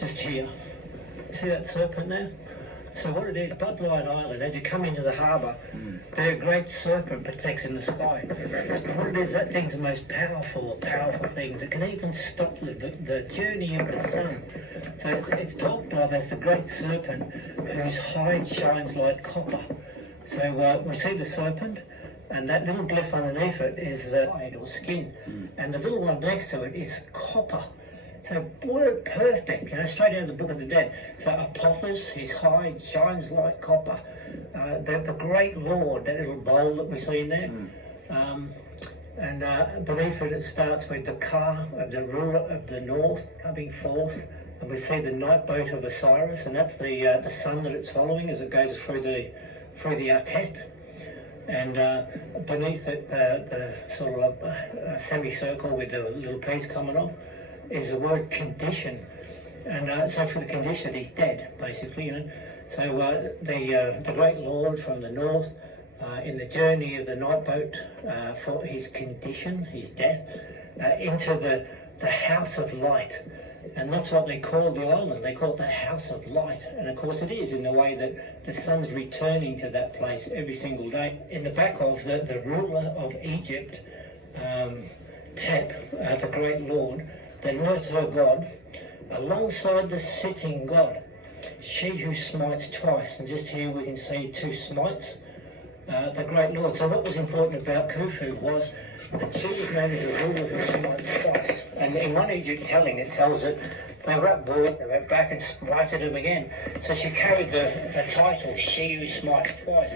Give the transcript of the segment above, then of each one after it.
just here. See that serpent there? So what it is, Budlight Island, as you come into the harbour, the great serpent protects in the sky. And what it is, that thing's the most powerful things. It can even stop the journey of the sun. So it's talked of as the great serpent whose hide shines like copper. So we see the serpent, and that little glyph underneath it is hide or skin. And the little one next to it is copper. So word perfect, straight out of the Book of the Dead. So Apophis, his hide shines like copper. The great Lord, that little bowl that we see in there. And beneath it, it starts with the car of the ruler of the north coming forth. And we see the night boat of Osiris, and that's the sun that it's following as it goes through the Arquette. And beneath it, the sort of semicircle with the little piece coming off, is the word condition. And so for the condition, he's dead, basically, So the great Lord from the north, in the journey of the night boat, for his condition, his death, into the house of light. And that's what they call the island. They call it the house of light. And of course it is, in the way that the sun's returning to that place every single day. In the back of the ruler of Egypt, Tep, the great Lord, the Noto God, alongside the sitting God, she who smites twice. And just here we can see two smites, the great Lord. So what was important about Khufu was that she was known as a ruler who smites twice. And in one Egypt telling, it tells that they were at war, they went back and smited him again. So she carried the title, she who smites twice.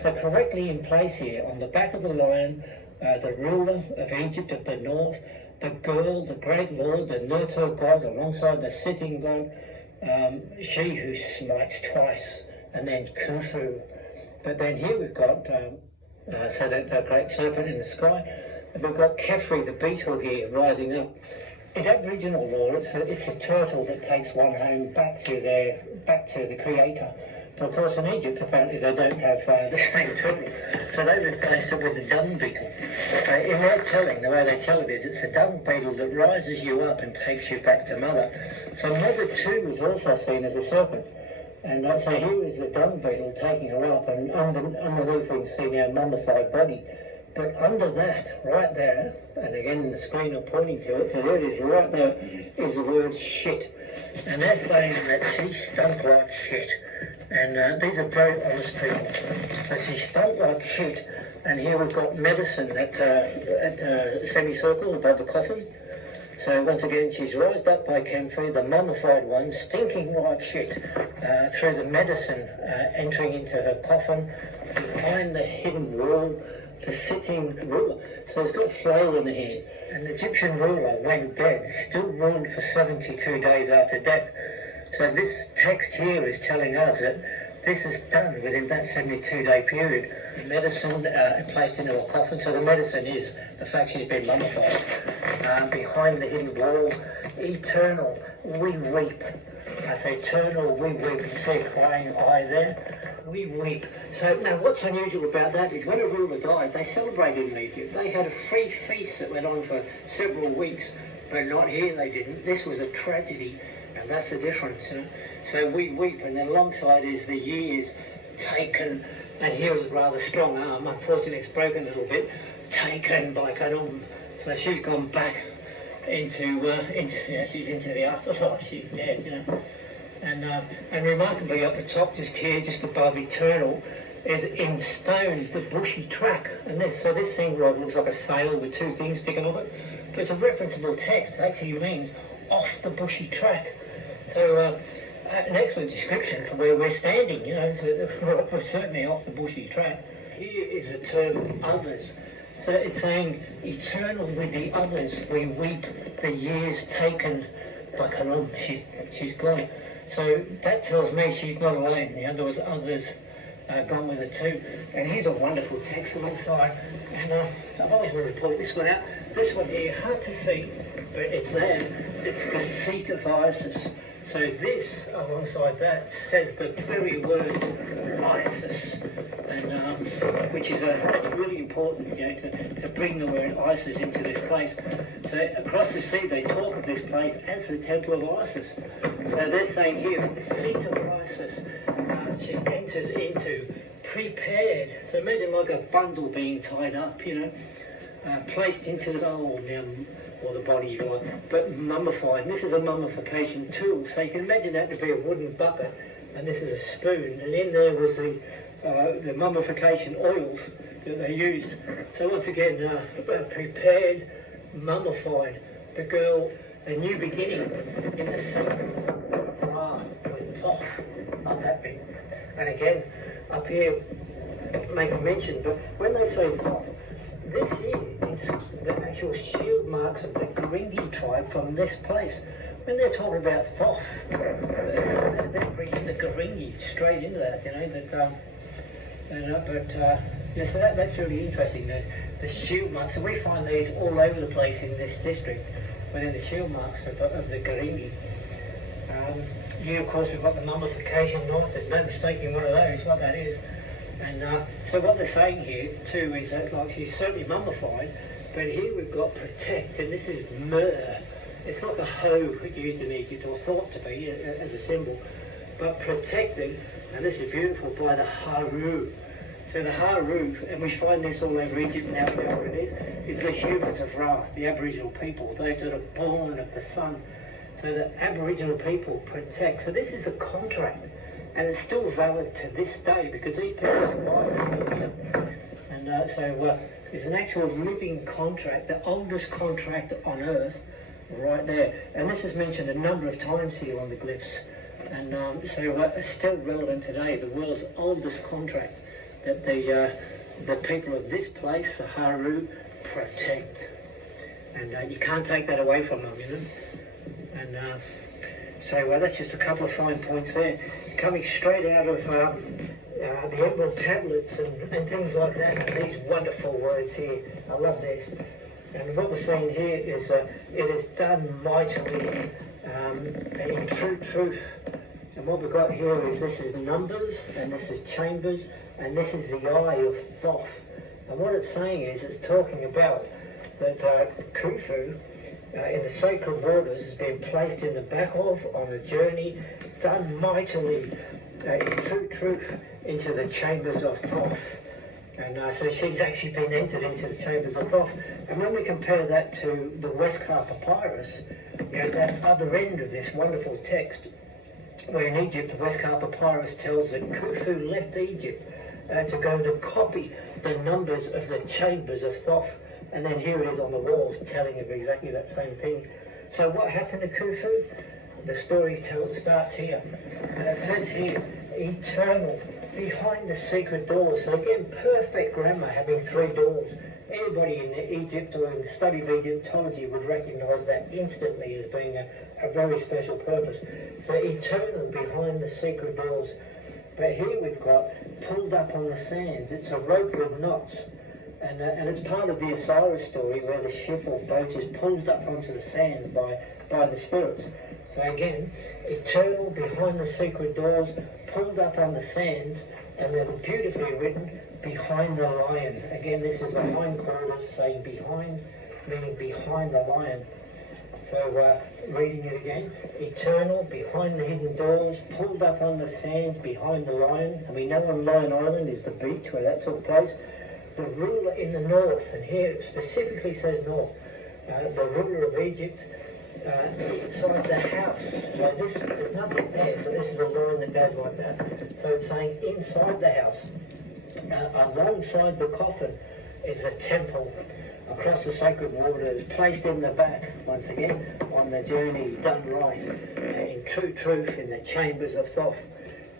So correctly in place here, on the back of the lion, the ruler of Egypt of the north, the girl, the great Lord, the Noto God, alongside the sitting God, she who smites twice, and then Khufu. But then here we've got, so that the great serpent in the sky, and we've got Kefri, the beetle here, rising up. In Aboriginal lore, it's a turtle that takes one home back to the creator. But of course in Egypt, apparently they don't have the same turtle, so they replaced it with the dung beetle. So in their telling, the way they tell it is, it's a dung beetle that rises you up and takes you back to mother. So mother too is also seen as a serpent. And so here is the dung beetle taking her up, and underneath we can see now mummified body. But under that, right there, and again in the screen I'm pointing to it, so there it is, right there, is the word shit. And they're saying that she stunk like shit. And these are very honest people. So she stunk like shit. And here we've got medicine at semicircle above the coffin. So once again, she's raised up by Khufu, the mummified one, stinking like shit, through the medicine entering into her coffin, behind the hidden wall, the sitting ruler. So it's got flail in the head. And the Egyptian ruler, when dead, still ruled for 72 days after death. So this text here is telling us that this is done within that 72-day period. The medicine placed into a coffin. So the medicine is the fact she's been mummified. Behind the hidden wall, eternal, we weep. I say eternal, we weep. You see a crying eye there? We weep. So now what's unusual about that is when a ruler died, they celebrated in Egypt. They had a free feast that went on for several weeks, but not here they didn't. This was a tragedy, and that's the difference. So we weep, and then alongside is the years taken, and here is a rather strong arm, unfortunately it's broken a little bit, taken by Kadum. So she's gone back into she's into the afterlife, she's dead, And remarkably up the top, just here, just above eternal, is in stone the bushy track. And this thing looks like a sail with two things sticking off it. But it's a referenceable text. It actually means off the bushy track. So an excellent description for where we're standing, so we're certainly off the bushy track. Here is the term others. So it's saying eternal with the others, we weep the years taken by Karum. She's gone. So that tells me she's not alone. There was others gone with her too. And here's a wonderful text alongside. And I've always wanted to point this one out. This one here, hard to see, but it's there. It's the seat of Isis. So this, alongside that, says the very words Isis, and which is that's really important, you know, to bring the word Isis into this place. So across the sea, they talk of this place as the Temple of Isis. So they're saying here, the seat of Isis, she enters into, prepared. So imagine like a bundle being tied up, you know, placed into the soul, or the body, if you like, but mummified. And this is a mummification tool. So you can imagine that to be a wooden bucket, and this is a spoon, and in there was the mummification oils that they used. So once again, prepared, mummified, the girl, a new beginning in the sacred with Thoth up that bit. And again, up here, make a mention, but when they say Thoth, this here is the actual shield marks of the Gringi tribe from this place. When they're talking about Thoth, they're bringing the Gringi straight into that, you know. Yeah, so that's really interesting. The shield marks, and we find these all over the place in this district, within the shield marks of the Gringi. Here, of course, we've got the mummification knife. There's no mistaking one of those, what that is. And so what they're saying here too is that, like, she's certainly mummified, but here we've got protect, and this is myrrh. It's like a hoe used in Egypt, or thought to be as a symbol, but protected, and this is beautiful, by the haru. So the haru, and we find this all over Egypt now, we know what it is the humans of Ra, the Aboriginal people, those that are born of the sun. So the Aboriginal people protect. So this is a contract. And it's still valid to this day because these people survived here. And so it's an actual living contract, the oldest contract on earth, right there. And this is mentioned a number of times here on the glyphs. And so it's still relevant today, the world's oldest contract that the people of this place, the Haru, protect. And you can't take that away from them, you know. And so that's just a couple of fine points there, coming straight out of the emerald tablets and things like that. These wonderful words here, I love this. And what we're seeing here is it is done mightily in true truth. And what we've got here is this is numbers, and this is chambers, and this is the eye of Thoth. And what it's saying is it's talking about that Khufu, in the sacred waters, has been placed in the back of, on a journey, done mightily in true truth into the chambers of Thoth. And so she's actually been entered into the chambers of Thoth. And when we compare that to the Westcar Papyrus, you know, that other end of this wonderful text, where in Egypt the Westcar Papyrus tells that Khufu left Egypt to go to copy the numbers of the chambers of Thoth. And then here it is on the walls telling of exactly that same thing. So what happened to Khufu? The story starts here. And it says here, eternal, behind the secret doors. So again, perfect grammar, having 3 doors. Anybody in Egypt or in the study of Egyptology would recognize that instantly as being a very special purpose. So eternal, behind the secret doors. But here we've got pulled up on the sands. It's a rope with knots. And it's part of the Osiris story where the ship or boat is pulled up onto the sands by the spirits. So again, eternal, behind the secret doors, pulled up on the sands, and then beautifully written, behind the lion. Again, this is the hindquarters saying behind, meaning behind the lion. So reading it again, eternal, behind the hidden doors, pulled up on the sands, behind the lion. And we know on Lion Island is the beach where that took place. The ruler in the north, and here it specifically says north, the ruler of Egypt, inside the house. So there's nothing there, so this is a line that goes like that. So it's saying inside the house. Alongside the coffin is the temple across the sacred waters, placed in the back, once again, on the journey done right, in true truth, in the chambers of Thoth.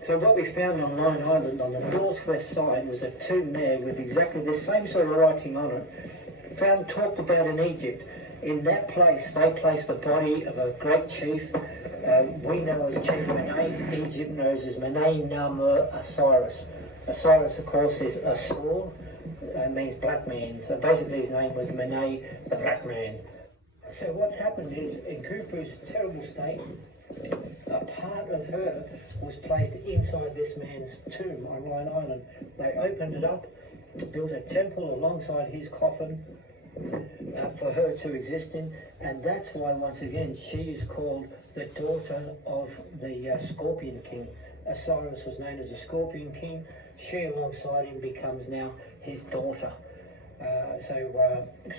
So what we found on Lion Island on the northwest side was a tomb there with exactly the same sort of writing on it, talked about in Egypt. In that place, they placed the body of a great chief, we know as Chief Mene, Egypt knows as Mene Namu Osiris. Osiris, of course, is Asur, means black man, so basically his name was Mene, the black man. So what's happened is, in Khufu's terrible state, A part of her was placed inside this man's tomb on Rhine Island. They opened it up, built a temple alongside his coffin for her to exist in, and that's why once again she is called the daughter of the Scorpion King. Osiris was known as the Scorpion King. She alongside him becomes now his daughter.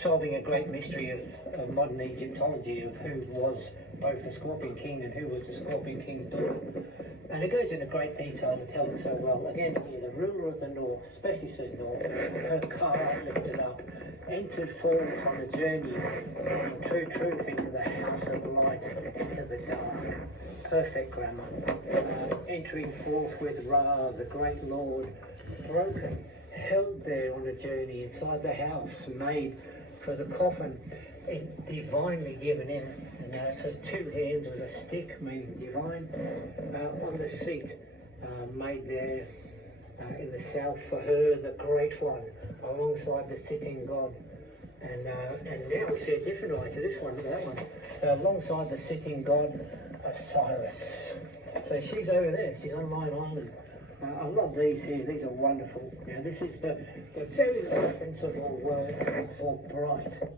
Solving a great mystery of modern Egyptology of who was both the Scorpion King and who was the Scorpion King's daughter. And it goes into great detail to tell it so well. Again, here, the ruler of the north, especially says north, her car lifted up, entered forth on a journey in true truth into the house of light, into the dark. Perfect grammar. Entering forth with Ra, the great Lord, broken, held there on a journey inside the house made for the coffin, divinely given in. And it says 2 hands with a stick, meaning divine, on the seat made there in the south for her, the great one, alongside the sitting God. And now we see a different eye to this one, to that one. So alongside the sitting God, Osiris. So she's over there, she's on Rhine Island. I love these here, these are wonderful. Now this is the very referenceable word for bright.